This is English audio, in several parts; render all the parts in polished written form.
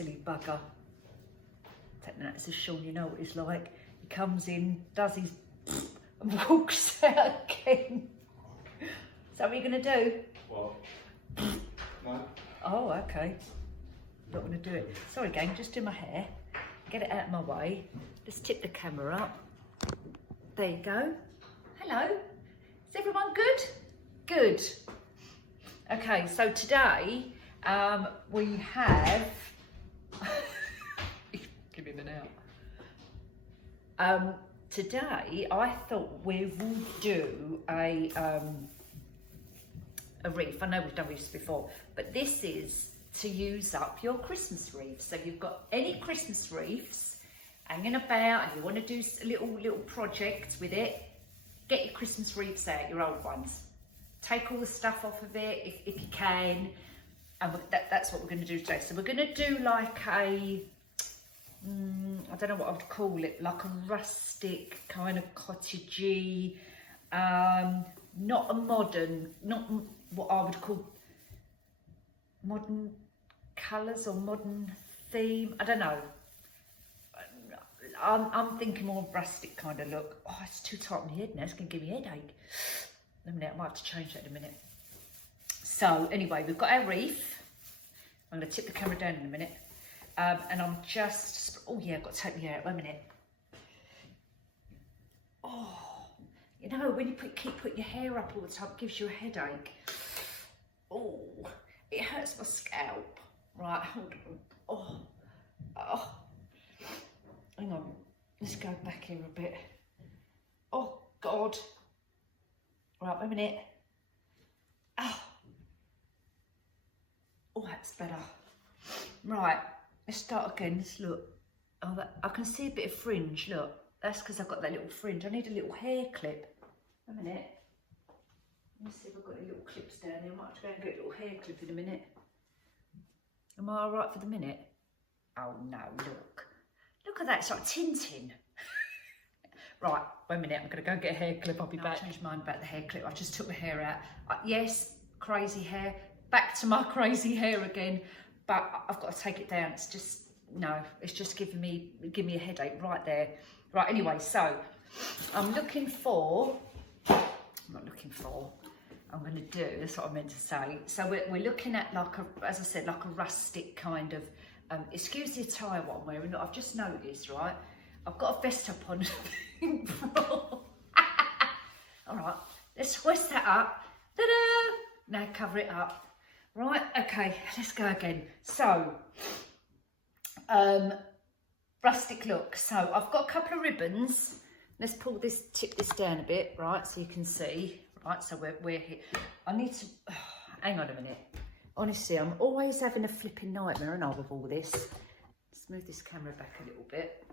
silly bugger. Taking that as a Sean, you know what he's like. He comes in, does his and walks out again. Is that what you're going to do? What? No. Oh, okay. Not going to do it. Sorry, gang, just do my hair. Get it out of my way. Just tip the camera up. There you go. Hello. Is everyone good? Good. Okay, so today we have... Give me the now. Today I thought we would do a wreath. I know we've done wreaths before, but this is to use up your Christmas wreaths. So if you've got any Christmas wreaths hanging about and you want to do little projects with it, get your Christmas wreaths out, your old ones. Take all the stuff off of it if you can, and that's what we're going to do today. So we're going to do like a, I don't know what I would call it, like a rustic kind of cottagey, not a modern, not what I would call modern colours or modern theme. I don't know. I'm thinking more rustic kind of look. Oh, it's too tight on the head now. It's going to give me a headache. A minute, I might have to change that in a minute. So anyway, we've got our wreath. I'm going to tip the camera down in a minute. And I'm just, oh yeah, I've got to take my hair out. 1 minute. Oh, you know, when you keep putting your hair up all the time, it gives you a headache. Oh, it hurts my scalp. Right, hold on. Oh. Hang on, let's go back here a bit. Oh, God. Right, 1 minute. Oh, that's better. Right, let's start again. Let's look. Oh, I can see a bit of fringe, look. That's because I've got that little fringe. I need a little hair clip. 1 minute. Let me see if I've got any little clips down here. I might have to go and get a little hair clip in a minute. Am I all right for the minute? Oh, no, look. Look at that, it's like Tintin. Right, 1 minute, I'm going to go and get a hair clip, I'll be back. I changed my mind about the hair clip, I just took my hair out. Yes, crazy hair, back to my crazy hair again, but I've got to take it down. It's just, no, it's just giving me a headache right there. Right, anyway, so I'm going to do, that's what I meant to say. So we're looking at like a, as I said, like a rustic kind of, excuse the attire what I'm wearing. Look, I've just noticed, right? I've got a vest up on. All right, let's hoist that up. Ta-da! Now cover it up. Right, okay, let's go again. So, rustic look. So I've got a couple of ribbons. Let's tip this down a bit, right, so you can see. Right, so we're here. I need to, hang on a minute. Honestly, I'm always having a flipping nightmare, and with all this. Let's move this camera back a little bit.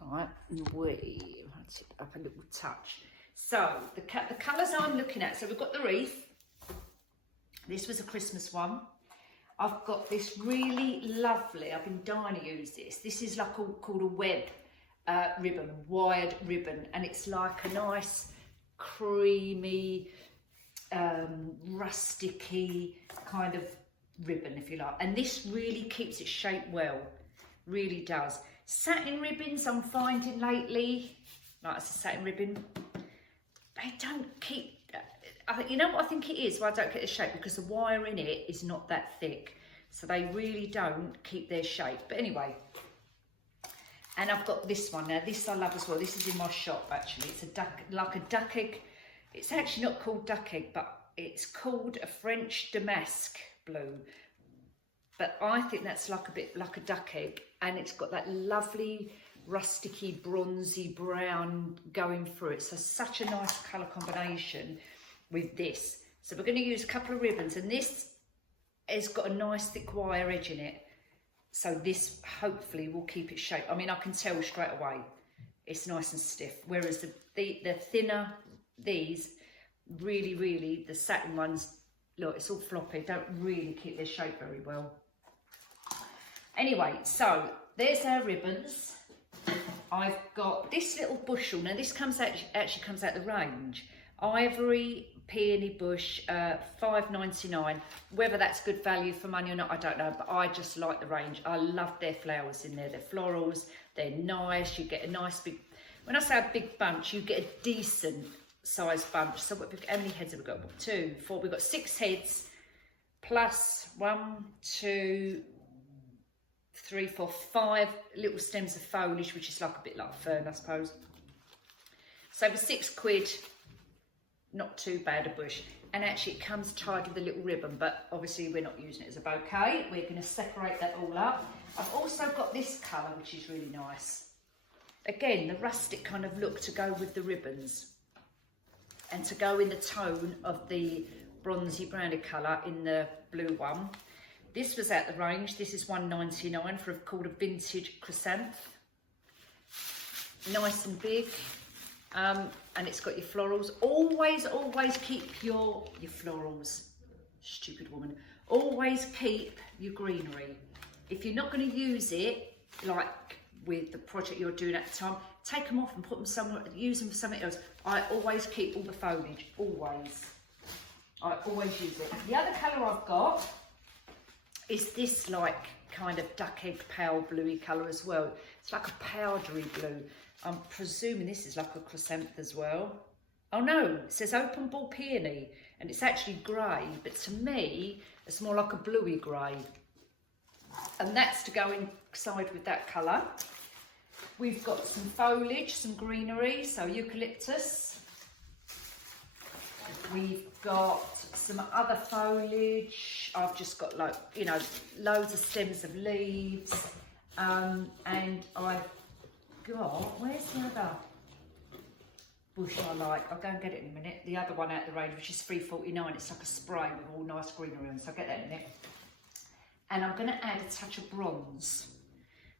All right, and let's tip it up a little touch. So the colours I'm looking at. So we've got the wreath. This was a Christmas one. I've got this really lovely. I've been dying to use this. This is like called a web ribbon, wired ribbon, and it's like a nice creamy, rusticy kind of ribbon, if you like, and this really keeps its shape well, really does. Satin ribbons I'm finding lately, like it's a satin ribbon, they don't keep, you know what I think it is why I don't get the shape, because the wire in it is not that thick, so they really don't keep their shape. But anyway, and I've got this one now. This I love as well. This is in my shop actually. It's a duck, like a duck egg. It's actually not called duck egg, but it's called a French damask blue. But I think that's like a bit like a duck egg, and it's got that lovely rusticy, bronzy brown going through it. So such a nice colour combination with this. So we're going to use a couple of ribbons, and this has got a nice thick wire edge in it. So this hopefully will keep its shape. I mean, I can tell straight away it's nice and stiff. Whereas the thinner, these, really, the satin ones, look, it's all floppy, don't really keep their shape very well. Anyway, so there's our ribbons. I've got this little bushel. Now this actually comes out the range. Ivory peony bush, $5.99. Whether that's good value for money or not, I don't know, but I just like the range. I love their flowers in there. They're florals, they're nice. You get a nice big, when I say a big bunch, you get a decent sized bunch. So how many heads have we got? 2, 4, we've got 6 heads plus 1, 2, 3, 4, 5 little stems of foliage, which is like a bit like a fern, I suppose. So for £6, not too bad a bush. And actually it comes tied with a little ribbon, but obviously we're not using it as a bouquet. We're going to separate that all up. I've also got this colour, which is really nice. Again, the rustic kind of look to go with the ribbons and to go in the tone of the bronzy browny colour in the blue one. This was at the range. This is $1.99 for called a vintage chrysanth. Nice and big. And it's got your florals. Always keep your florals. Stupid woman. Always keep your greenery. If you're not going to use it, like with the project you're doing at the time, take them off and put them somewhere, use them for something else. I always keep all the foliage, always. I always use it. The other colour I've got is this like kind of duck egg pale bluey colour as well. It's like a powdery blue. I'm presuming this is like a chrysanth as well. Oh no, it says open ball peony and it's actually grey, but to me it's more like a bluey grey. And that's to go inside with that colour. We've got some foliage, some greenery, so eucalyptus. We've got some other foliage. I've just got like, you know, loads of stems of leaves. And I've got, where's the other bush I like? I'll go and get it in a minute. The other one out the range, which is $3.49. It's like a spray with all nice greenery on, so I'll get that in a minute. And I'm going to add a touch of bronze.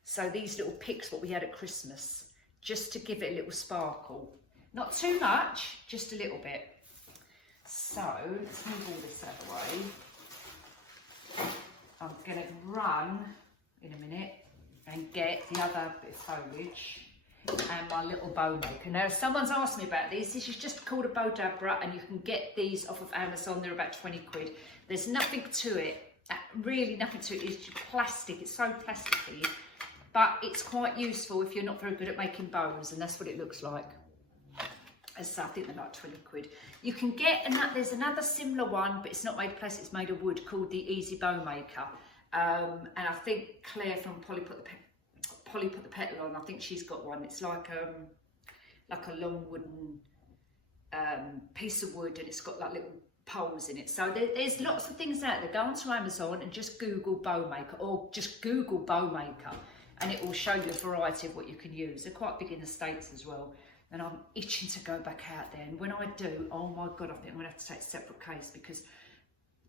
So these little picks, what we had at Christmas, just to give it a little sparkle. Not too much, just a little bit. So let's move all this out of the way. I'm going to run in a minute and get the other bit of foliage and my little bow maker. Now, someone's asked me about these. This is just called a Bodabra, and you can get these off of Amazon. They're about 20 quid. There's nothing to it. Really nothing to it. It's plastic. It's so plasticky, but it's quite useful if you're not very good at making bows, and that's what it looks like. As I think they're like 20 quid. You can get, and there's another similar one, but it's not made of plastic, it's made of wood, called the Easy Bow Maker. And I think Claire from Polly Put the Petal On, I think she's got one. It's like a long wooden piece of wood, and it's got like little poles in it. So there's lots of things out there. Go onto Amazon and just Google bow maker, or just Google bow maker, and it will show you a variety of what you can use. They're quite big in the States as well, and I'm itching to go back out there. And when I do, oh my god, I think I'm gonna have to take a separate case, because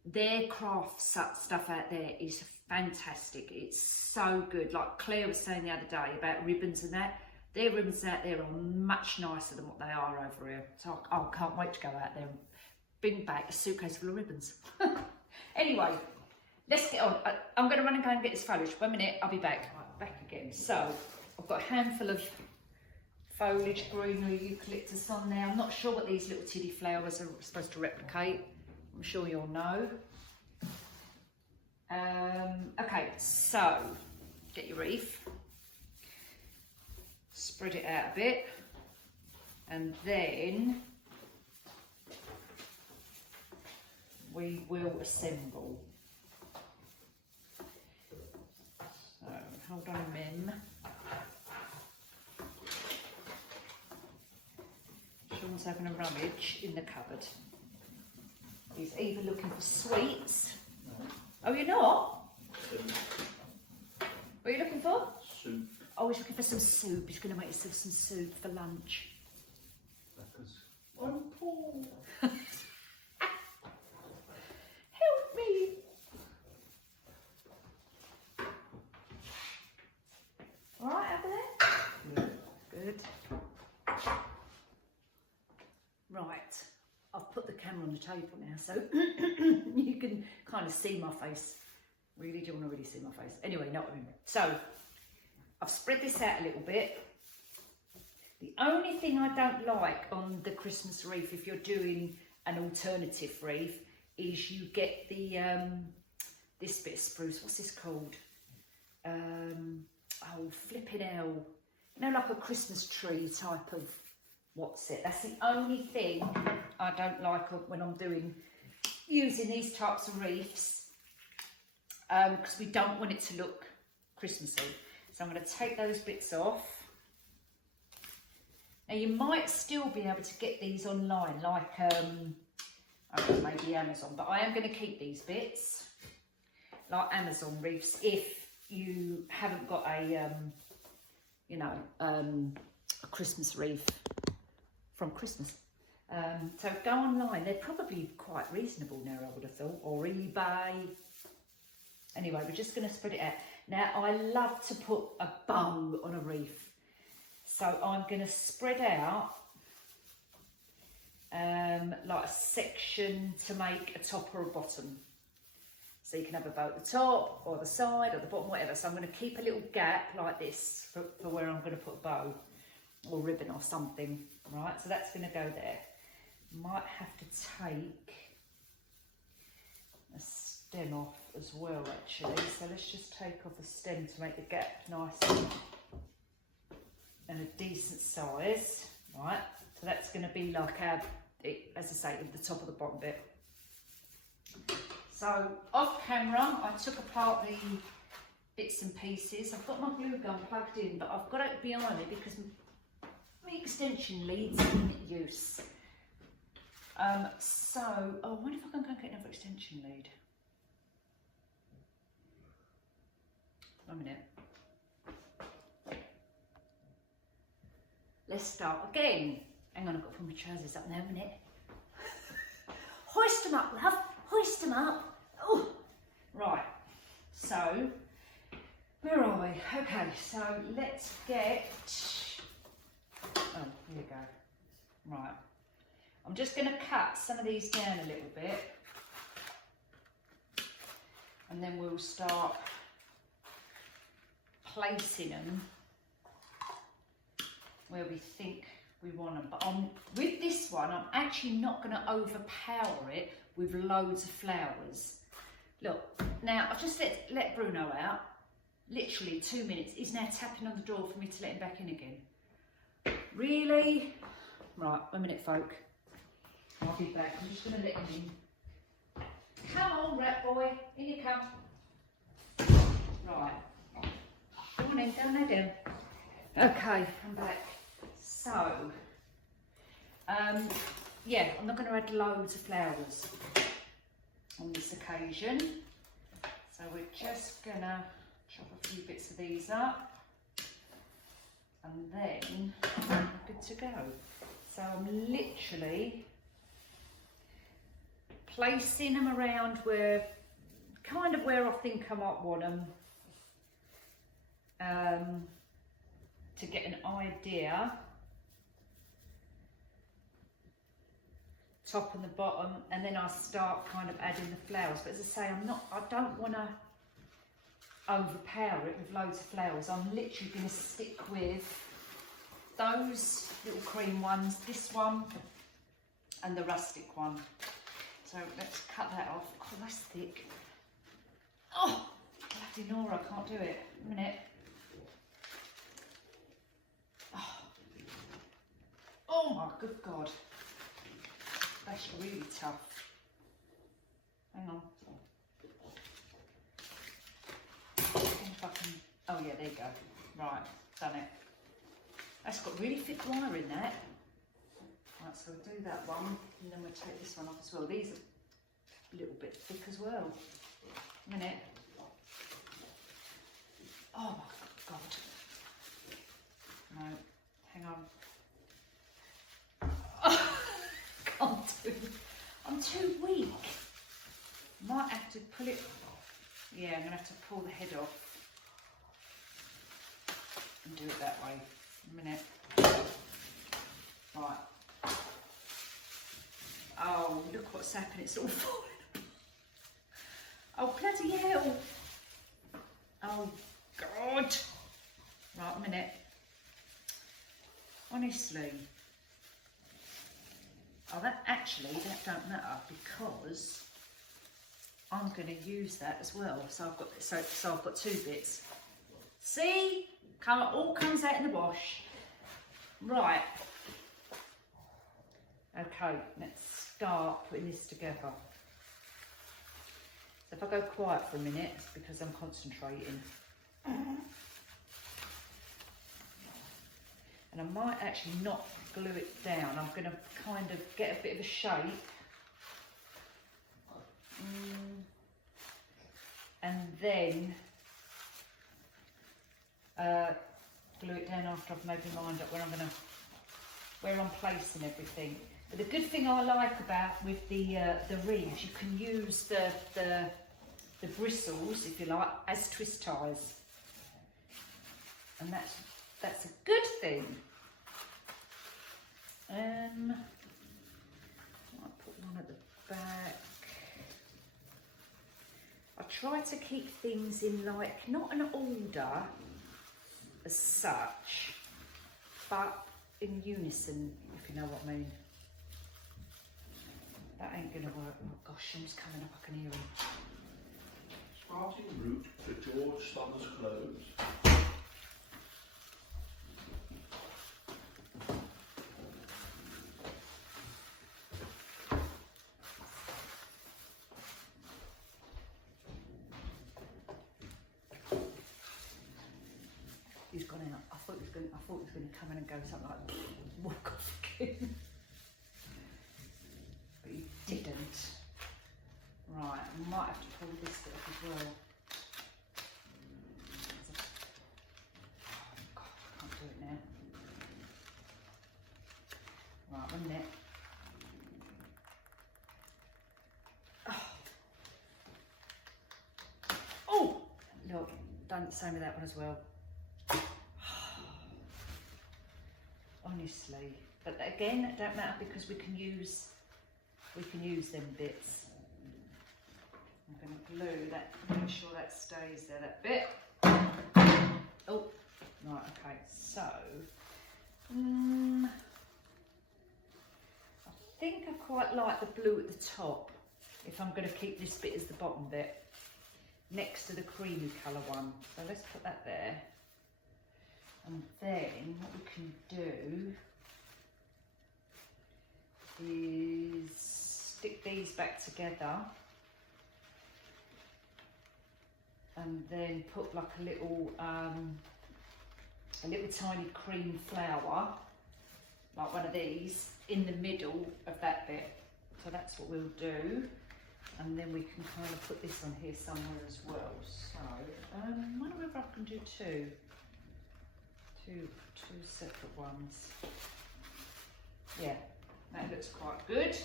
their craft stuff out there is fantastic. It's so good. Like Claire was saying the other day about ribbons and that, their ribbons out there are much nicer than what they are over here. So I can't wait to go out there and bring back a suitcase full of ribbons. Anyway, let's get on. I'm going to run and go and get this foliage. 1 minute, I'll be back. Right, back again. So I've got a handful of foliage, greenery, eucalyptus on there. I'm not sure what these little tiddy flowers are supposed to replicate. I'm sure you'll know. Okay, so get your wreath, spread it out a bit, and then we will assemble. So hold on a min. Sean's having a rummage in the cupboard. He's either looking for sweets. No. Oh, you're not? What are you looking for? Soup. Oh, he's looking for some soup. He's going to make himself some soup for lunch. Because I'm poor. Help me. All right, over there? Yeah. Good. Right. I've put the camera on the table now, so you can kind of see my face. Really, do you want to really see my face? Anyway, not what I mean. So I've spread this out a little bit. The only thing I don't like on the Christmas wreath, if you're doing an alternative wreath, is you get the this bit of spruce. What's this called? Oh, flipping hell. You know, like a Christmas tree type of, what's it? That's the only thing I don't like when I'm using these types of wreaths, because we don't want it to look Christmassy. So I'm going to take those bits off. Now you might still be able to get these online, like I don't know, maybe Amazon, but I am going to keep these bits like Amazon wreaths if you haven't got a you know, a Christmas wreath from Christmas. So go online, they're probably quite reasonable now, I would have thought, or eBay. Anyway, we're just going to spread it out. Now I love to put a bow on a wreath. So I'm going to spread out like a section to make a top or a bottom. So you can have a bow at the top or the side or the bottom, whatever. So I'm going to keep a little gap like this for where I'm going to put a bow or ribbon or something, right? So that's going to go there. Might have to take a stem off as well, actually. So let's just take off the stem to make the gap nice and a decent size, right? So that's going to be like our, as I say, at the top of the bottom bit. So off camera, I took apart the bits and pieces. I've got my glue gun plugged in, but I've got it behind it because my extension lead's in use. So, oh, I wonder if I can go and get another extension lead. One minute. Let's start again. Hang on, I've got to put my trousers up now, a minute. Hoist them up, love. Hoist them up. Oh, right. So, where are we? Okay, so let's get. Oh, here we go. Right. I'm just going to cut some of these down a little bit, and then we'll start placing them where we think we want them. But with this one, I'm actually not going to overpower it with loads of flowers. Look, now I've just let Bruno out, literally 2 minutes. He's now tapping on the door for me to let him back in again. Really? Right, 1 minute, folk. I'll be back. I'm just going to let him in. Come on, rat boy. In you come. Right. Go on in, down there, down. Okay, I'm back. So, yeah, I'm not going to add loads of flowers on this occasion. So we're just going to chop a few bits of these up. And then we're good to go. So I'm literally placing them around where, kind of where I think I might want them, to get an idea. Top and the bottom, and then I start kind of adding the flowers. But as I say, I don't want to overpower it with loads of flowers. I'm literally going to stick with those little cream ones, this one, and the rustic one. So let's cut that off. Oh, that's thick. Oh, bloody Nora, I can't do it. A minute. Oh my good God. That's really tough. Hang on. If I can, oh yeah, there you go. Right, done it. That's got really thick wire in that. Right, so we'll do that one, and then we'll take this one off as well. These are a little bit thick as well. A minute. Oh my God. No, hang on. I'm too weak. Might have to pull it. Yeah, I'm gonna have to pull the head off and do it that way. A minute. Right. Oh, look what's happened. It's all falling. Oh, bloody hell. Oh, God. Right, a minute. Honestly. Oh, that don't matter because I'm going to use that as well. So I've got so I've got 2 bits. See, all comes out in the wash. Right. Okay, let's start putting this together. So if I go quiet for a minute, it's because I'm concentrating. And I might actually not glue it down. I'm going to kind of get a bit of a shape. And then glue it down after I've made my mind up where I'm placing everything. But the good thing I like about with the wreaths, you can use the bristles, if you like, as twist ties, and that's a good thing. I'll put one at the back. I try to keep things in like not an order as such, but in unison, if you know what I mean. That ain't gonna work. Oh gosh, Sean's coming up, I can hear him. Starting route to George Stonner's clothes. He's gone out. I thought he was going to come in and go something like walk off again. But he didn't. Right, I might have to pull this bit up as well. Oh God, I can't do it now. Right, 1 minute. Oh! Look, done the same with that one as well. Honestly, but again, it don't matter because we can use them bits. I'm going to glue that, make sure that stays there, that bit. Oh, right, okay, so I think I quite like the blue at the top if I'm going to keep this bit as the bottom bit next to the creamy colour one. So let's put that there. And then what we can do is stick these back together and then put like a little tiny cream flower, like one of these, in the middle of that bit. So that's what we'll do. And then we can kind of put this on here somewhere as well. So I wonder whether I can do two separate ones. Yeah, that looks quite good.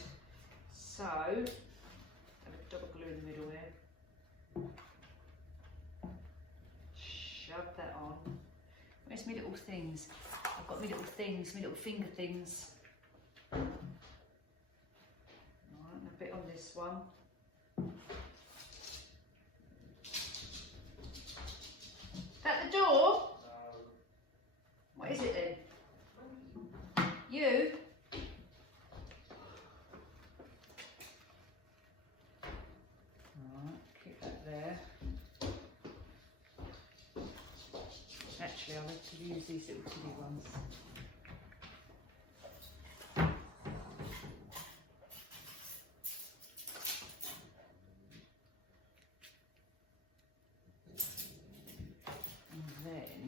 So have a double glue in the middle here. Shove that on. Where's my little things? I've got my little things, my little finger things. Right, and a bit on this one. Is that the door? What is it then? You? Alright, keep that there. Actually, I like to use these little tiny ones. And then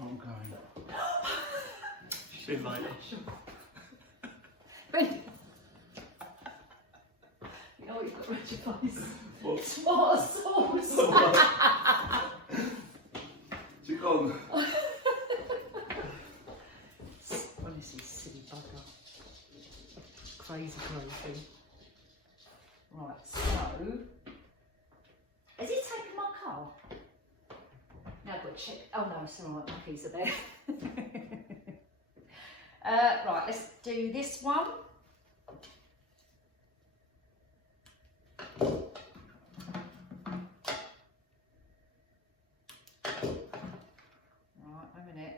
I'm going. See you later. You know what you've got around your face? What? Tomato sauce! Is it gone? Honestly, silly bugger. Crazy. Right, so has he taken my car? Now I've got to check. Oh no, it's alright, my keys are there. Right, let's do this one. Right, a minute.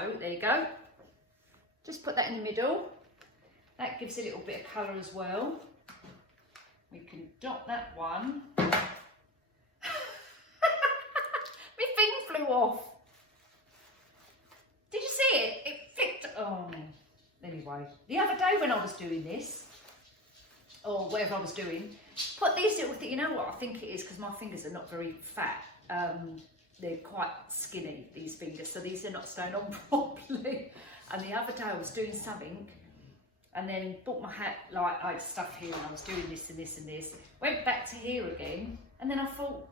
So there you go. Just put that in the middle. That gives a little bit of colour as well. We can dot that one. My thing flew off. Did you see it? It flicked. Oh, anyway. The other day when I was doing this, or whatever I was doing, put these little things, you know what I think it is, because my fingers are not very fat. They're quite skinny, these fingers, so these are not staying on properly. And the other day I was doing something, and then bought my hat, like I had stuff here and I was doing this and this and this. Went back to here again, and then I thought,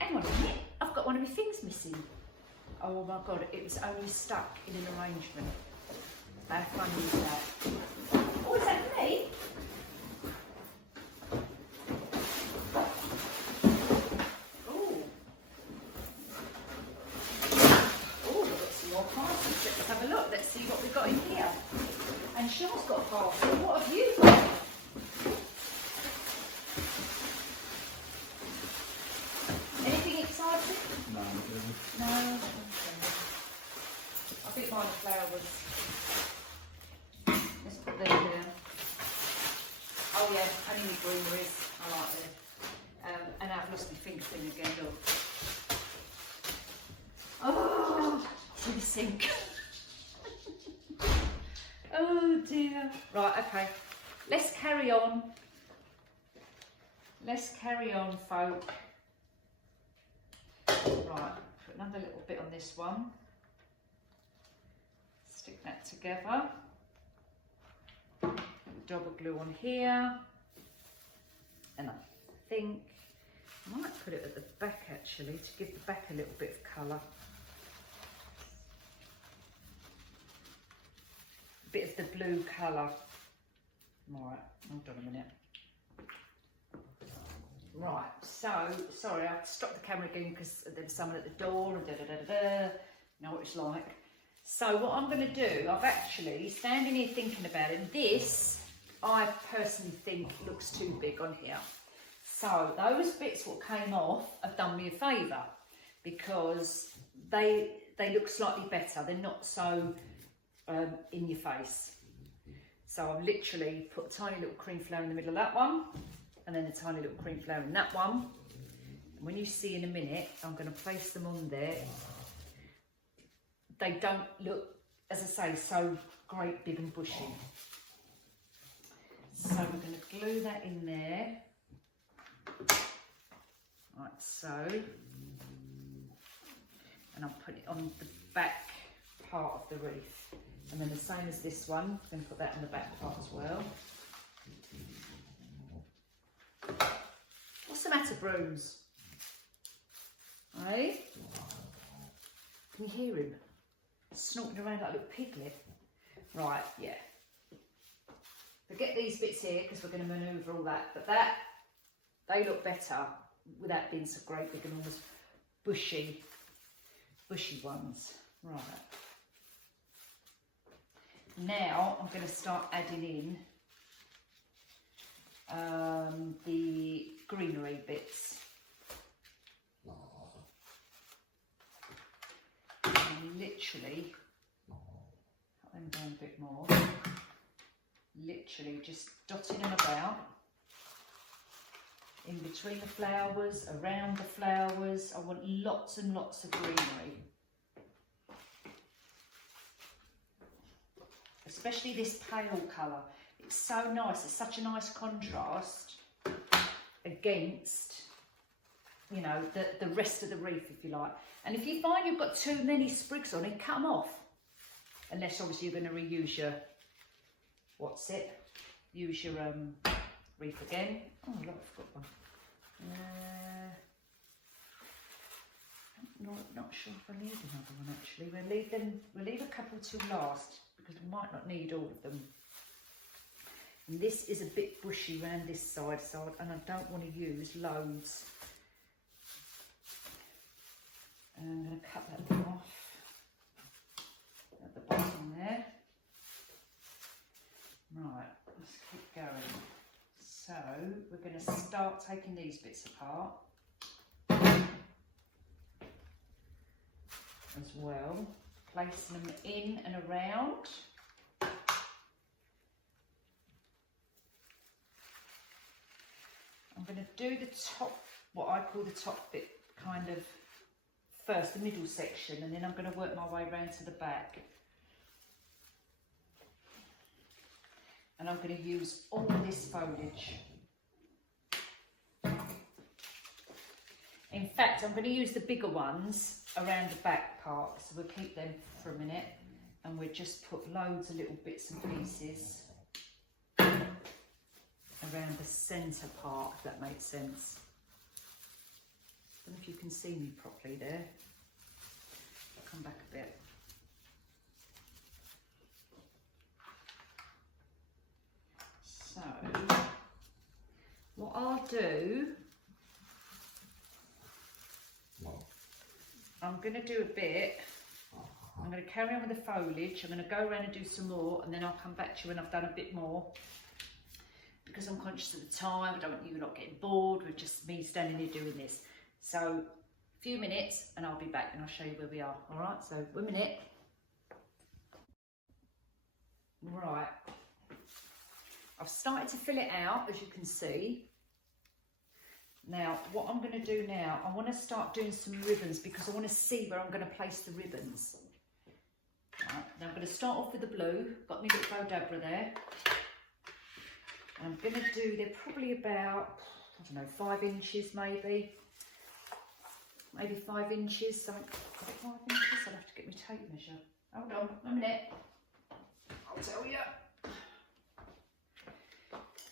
hang on a minute, I've got one of my things missing. Oh my God, it was only stuck in an arrangement. How funny is that? Oh, is that me? Oh. Oh, we've got some more parcels. Let's have a look. Let's see what we've got in here. And Cher's got a parcel. What have you got? Anything exciting? No. No. I think mine are flowers. Let's put them there. Oh yeah, only the greeneries. I like them. And I've lost my finger thing again, look. Oh, to the sink. Oh dear. Right, okay. Let's carry on. Let's carry on, folk. Right, put another little bit on this one. Stick that together. Double glue on here. And I think I might put it at the back actually to give the back a little bit of colour. Bit of the blue colour. Right, hold on a minute. Right, so, sorry, I stopped the camera again because there was someone at the door and da-da-da-da-da. You know what it's like. So what I'm going to do, I've actually, standing here thinking about it, this, I personally think looks too big on here. So those bits what came off have done me a favour because they look slightly better. They're not so in your face. So I've literally put a tiny little cream flower in the middle of that one, and then a tiny little cream flower in that one. And when you see in a minute, I'm going to place them on there. They don't look, as I say, so great, big and bushy. So we're going to glue that in there. Like so. And I'll put it on the back part of the wreath. And then the same as this one, I'm going to put that on the back part as well. What's the matter, Brooms? Hey? Can you hear him? Snorting around like a little piglet. Right, yeah. Forget these bits here because we're going to manoeuvre all that. But that, they look better without being so great big and almost bushy ones. Right. Now I'm going to start adding in the greenery bits. And literally, cut them down a bit more. Literally just dotting them about. In between the flowers, around the flowers. I want lots and lots of greenery. Especially this pale colour. It's so nice. It's such a nice contrast against, you know, the rest of the wreath, if you like. And if you find you've got too many sprigs on it, cut them off. Unless obviously you're going to reuse your, use your wreath again. Oh look, I've got one. Not sure if I need another one actually. We'll leave a couple to last because we might not need all of them. And this is a bit bushy around this side, and I don't want to use loads. And I'm going to cut that bit off at the bottom there. Right, let's keep going. So we're going to start taking these bits apart as well. placing them in and around. I'm going to do the top, what I call the top bit kind of first, the middle section, and then I'm going to work my way around to the back. And I'm going to use all this foliage. In fact, I'm going to use the bigger ones around the back part, so we'll keep them for a minute, and we'll just put loads of little bits and pieces around the centre part, if that makes sense. I don't know if you can see me properly there. I'll come back a bit. So, what I'll do, I'm going to do a bit. I'm going to carry on with the foliage. I'm going to go around and do some more, and then I'll come back to you when I've done a bit more. Because I'm conscious of the time, I don't want you not getting bored with just me standing here doing this. So, a few minutes and I'll be back and I'll show you where we are. All right, so 1 minute. Right, I've started to fill it out, as you can see. Now, what I'm going to do now, I want to start doing some ribbons because I want to see where I'm going to place the ribbons. Right, now I'm going to start off with the blue. Got my little Bodabra there. I'm going to do, they're probably about, I don't know, 5 inches maybe 5 inches, something. Is it 5 inches? I'll have to get my tape measure. Hold on, 1 minute. I'll tell you.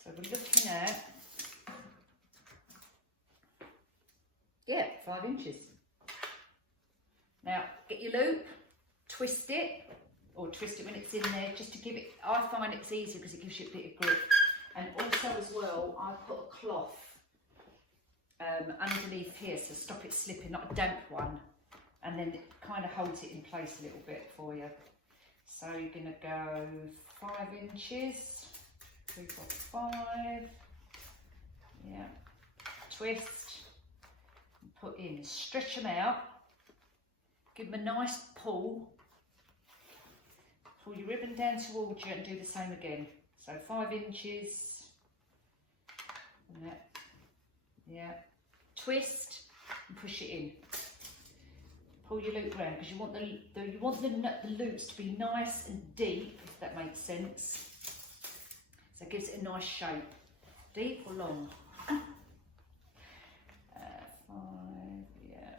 So we're looking at, yeah, 5 inches. Now, get your loop, twist it, or twist it when it's in there, just to give it, I find it's easier because it gives you a bit of grip. And also as well, I put a cloth underneath here, so stop it slipping, not a damp one. And then it kind of holds it in place a little bit for you. So you're going to go 5 inches, 3, 4, 5, yeah, twist, and put in, stretch them out, give them a nice pull your ribbon down towards you and do the same again. So 5 inches, yeah, twist and push it in. Pull your loop round because you want the loops to be nice and deep, if that makes sense. So it gives it a nice shape. Deep or long? 5, yeah.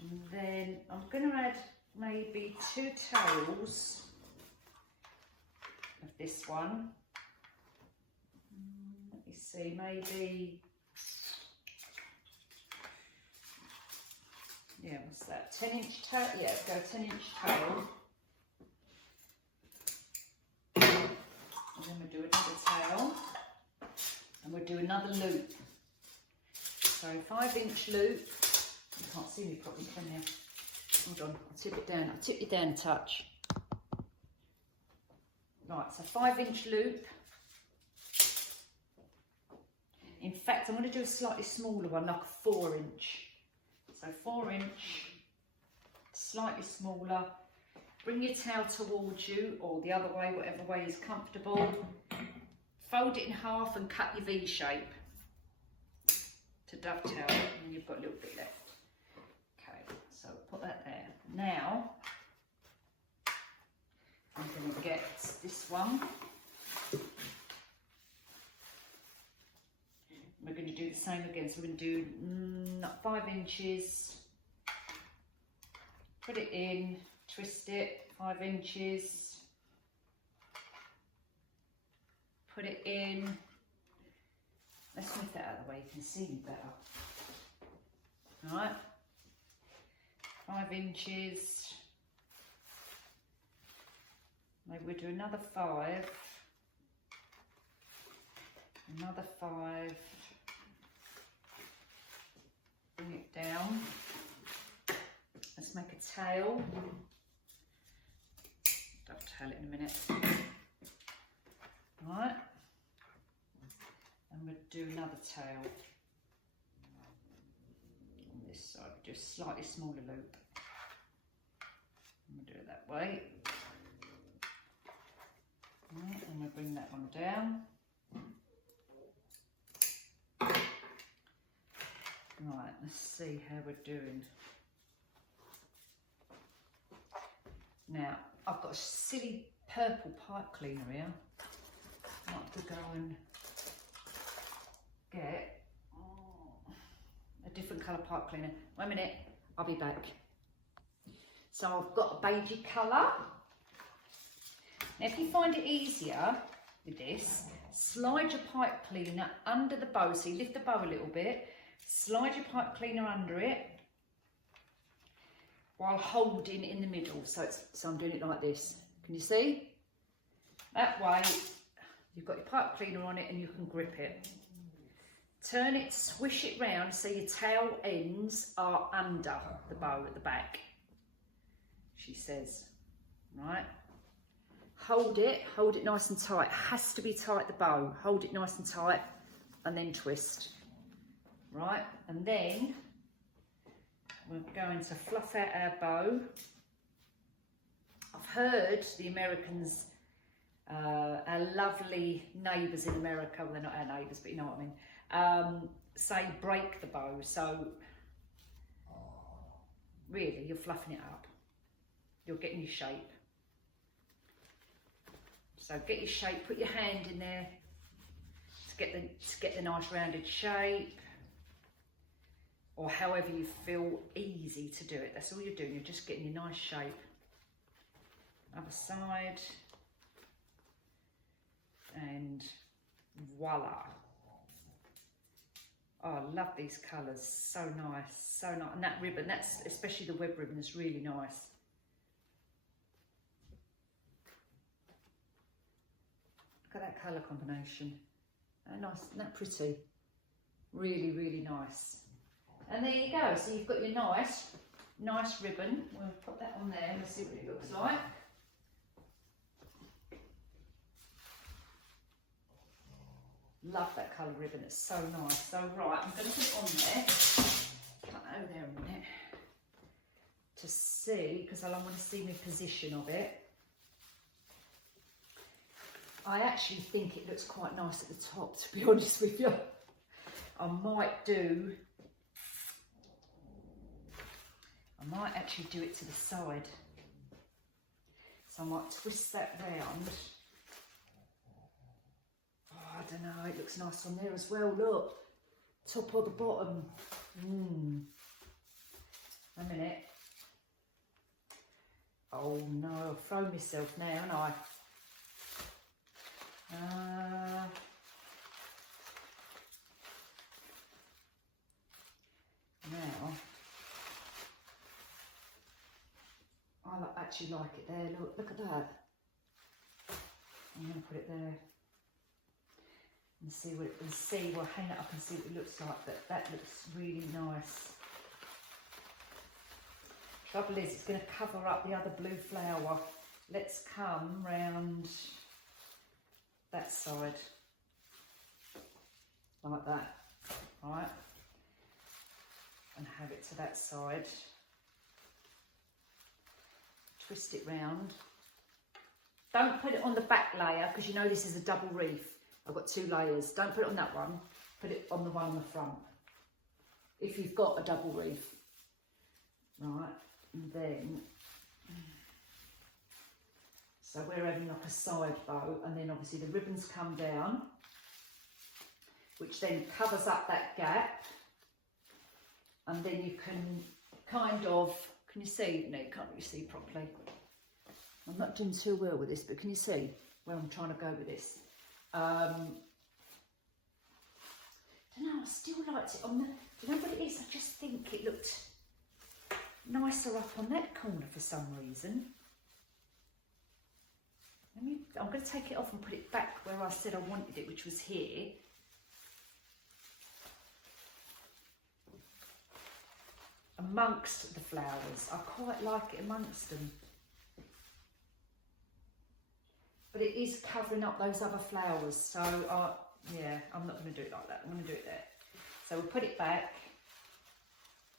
And then I'm going to add maybe 2 tails of this one. Let me see, maybe, yeah, what's that, 10-inch tail? Yeah, go 10-inch tail. And then we'll do another tail. And we'll do another loop. So 5-inch loop. You can't see me properly, can you? Hold on, I'll tip it down. I'll tip you down a touch. Right, so 5-inch loop. In fact, I'm going to do a slightly smaller one, like a 4-inch. So 4-inch, slightly smaller. Bring your tail towards you, or the other way, whatever way is comfortable. Fold it in half and cut your V shape to dovetail, and you've got a little bit left. Okay, so put that there. Now, I'm going to get this one. We're going to do the same again. So we're going to do 5 inches, put it in, twist it, 5 inches, put it in. Let's move that out of the way, you can see me better. All right, 5 inches. Maybe we'll do another 5, another 5. Bring it down. Let's make a tail. Dovetail it in a minute. Right. And we'll do another tail on this side. Do a slightly smaller loop. that way. Right, and we'll bring that one down. Right, let's see how we're doing. Now, I've got a silly purple pipe cleaner here. I have to go and get a different colour pipe cleaner. Wait a minute, I'll be back. So I've got a beigey colour. Now if you find it easier with this, slide your pipe cleaner under the bow. So you lift the bow a little bit, slide your pipe cleaner under it while holding in the middle. So I'm doing it like this. Can you see? That way you've got your pipe cleaner on it and you can grip it. Turn it, swish it round so your tail ends are under the bow at the back, she says. Right? Hold it nice and tight. Has to be tight, the bow. Hold it nice and tight and then twist. Right? And then we're going to fluff out our bow. I've heard the Americans, our lovely neighbours in America, well they're not our neighbours but you know what I mean, say break the bow. So really you're fluffing it up. You're getting your shape. So get your shape, put your hand in there to get the nice rounded shape, or however you feel easy to do it. That's all you're doing, you're just getting your nice shape. Other side, and voila. Oh, I love these colours, so nice, so nice. And that ribbon, that's especially the web ribbon, is really nice. Look at that colour combination. How nice, isn't that pretty? Really, really nice. And there you go. So you've got your nice ribbon. We'll put that on there and we'll see what it looks like. Love that colour ribbon, it's so nice. So right, I'm going to put it on there. Put that over there a minute. To see, because I want to see my position of it. I actually think it looks quite nice at the top, to be honest with you. I might actually do it to the side. So I might twist that round. Oh, I don't know, it looks nice on there as well, look. Top or the bottom. A minute. Oh no, I've thrown myself now, haven't I? Now, I actually like it there. Look at that. I'm going to put it there and see what it can see. We'll hang it up and see what it looks like. But that looks really nice. Trouble is, it's going to cover up the other blue flower. Let's come round that side like that, right, and have it to that side, twist it round. Don't put it on the back layer because you know this is a double wreath. I've got 2 layers. Don't put it on that one, put it on the one on the front if you've got a double wreath, right? And then so we're having like a side bow, and then obviously the ribbons come down, which then covers up that gap, and then you can kind of, can you see? No, you can't really see properly. I'm not doing too well with this, but can you see where I'm trying to go with this? I don't know, I still liked it on the, do you know what it is? I just think it looked nicer up on that corner for some reason. I'm going to take it off and put it back where I said I wanted it, which was here. Amongst the flowers. I quite like it amongst them. But it is covering up those other flowers. So, yeah, I'm not going to do it like that. I'm going to do it there. So we'll put it back.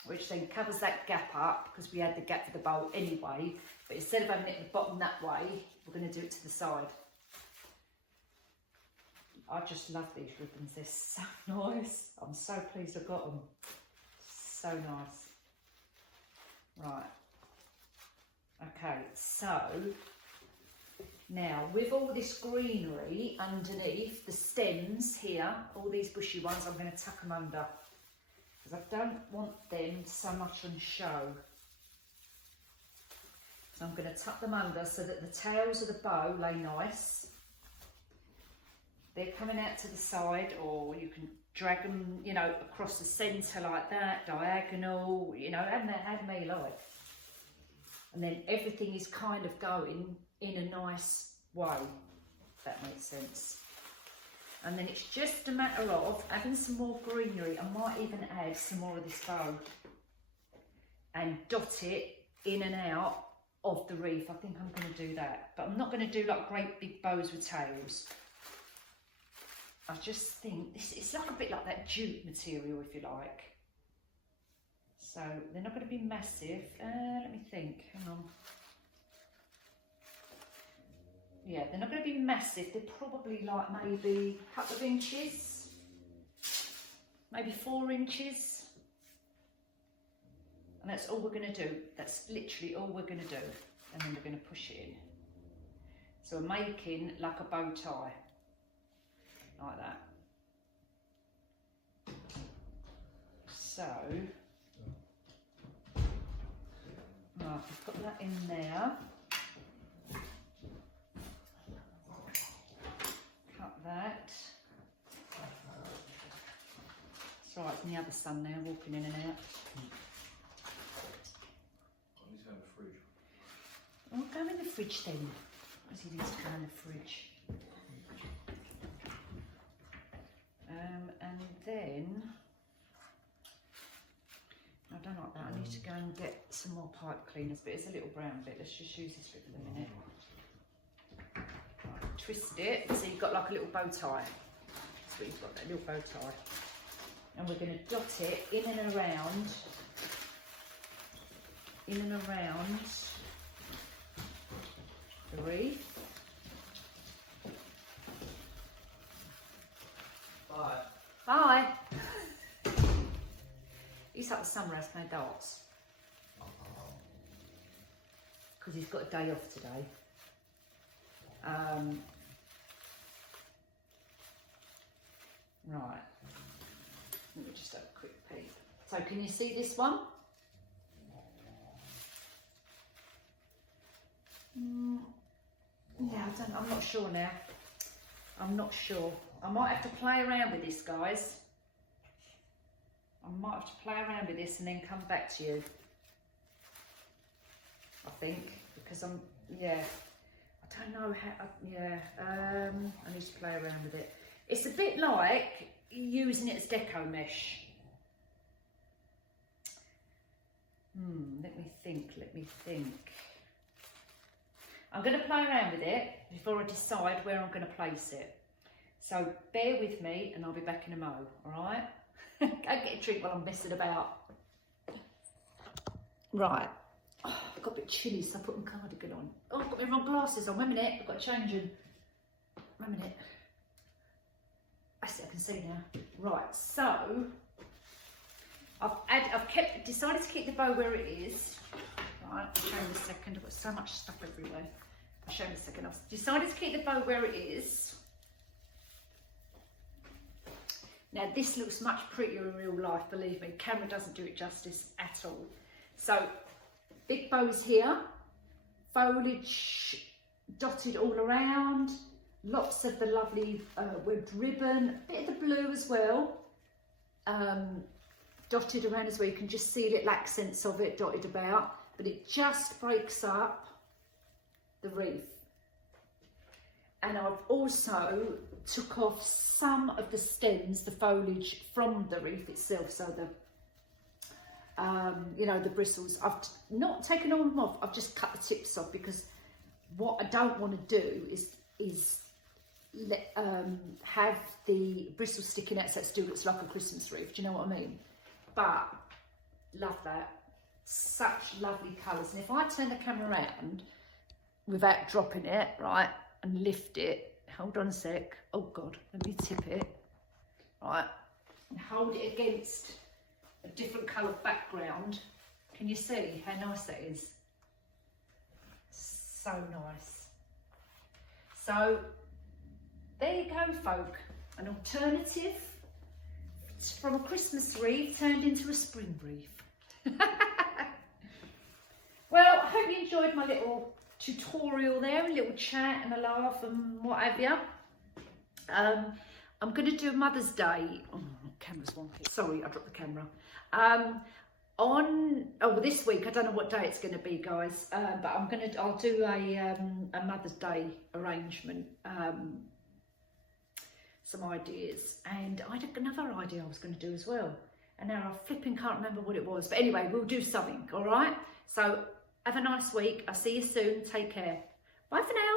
which then covers that gap up because we had the gap for the bow anyway. But instead of having it at the bottom that way, we're going to do it to the side. I just love these ribbons, they're so nice. I'm so pleased I got them. So nice. Right. Okay, so now with all this greenery underneath, the stems here, all these bushy ones, I'm going to tuck them under. Because I don't want them so much on show. So I'm going to tuck them under so that the tails of the bow lay nice. They're coming out to the side, or you can drag them, you know, across the centre like that, diagonal, you know, have me like. And then everything is kind of going in a nice way, if that makes sense. And then it's just a matter of adding some more greenery. I might even add some more of this bow and dot it in and out of the wreath. I think I'm going to do that, but I'm not going to do like great big bows with tails. I just think it's like a bit like that jute material, if you like. So they're not going to be massive. Let me think, hang on. Yeah, they're not going to be massive. They're probably like maybe a couple of inches, maybe 4 inches. And that's all we're going to do. That's literally all we're going to do. And then we're going to push it in. So we're making like a bow tie. Like that. So, I'll put that in there. Cut that. It's right, it's the other son now walking in and out. I need to go in the fridge. I'll go in the fridge then, because he needs to go in the fridge. And then, I don't like that, I need to go and get some more pipe cleaners, but it's a little brown bit. Let's just use this bit for the minute. Right, twist it, so you've got like a little bow tie. That's what you've got, that little bow tie. And we're going to dot it in and around the wreath. Bye. Bye. He's at the summer house playing darts. Because he's got a day off today. Right. Let me just have a quick peek. So can you see this one? Yeah, I'm not sure now. I'm not sure. I might have to play around with this, guys. I might have to play around with this and then come back to you. I think, because yeah, I don't know how, I need to play around with it. It's a bit like using it as deco mesh. Let me think. I'm going to play around with it before I decide where I'm going to place it. So bear with me and I'll be back in a mo, alright? Go get a drink while I'm messing about. Right. Oh, I've got a bit chilly, so I put my cardigan on. Oh, I've got my wrong glasses on. 1 minute, I've got to change them. 1 minute. I can see now. Right, so I've decided to keep the bow where it is. Right, I'll show you in a second. I've got so much stuff everywhere. I'll show you in a second. I've decided to keep the bow where it is. Now this looks much prettier in real life, believe me. Camera doesn't do it justice at all. So, big bows here, foliage dotted all around, lots of the lovely webbed ribbon, a bit of the blue as well, dotted around as well. You can just see little accents of it dotted about, but it just breaks up the wreath. And I've also took off some of the stems, the foliage from the wreath itself, so the you know, the bristles. I've not taken all of them off, I've just cut the tips off, because what I don't want to do is have the bristles sticking out so it still looks like a Christmas wreath. Do you know what I mean? But Love that. Such lovely colours. And if I turn the camera around without dropping it, right, and lift it, hold on a sec. Oh God, let me tip it. Right, and hold it against a different colour background. Can you see how nice that is? So nice. So there you go, folk. An alternative from a Christmas wreath turned into a spring wreath. Well, I hope you enjoyed my little tutorial there, a little chat and a laugh and what have you. I'm going to do Mother's Day. Oh, camera's wonky. Sorry, I dropped the camera. This week, I don't know what day it's going to be, guys, but I'll do a Mother's Day arrangement, some ideas, and I had another idea I was going to do as well, and now I flipping can't remember what it was, but anyway, we'll do something. All right, so have a nice week. I'll see you soon. Take care. Bye for now.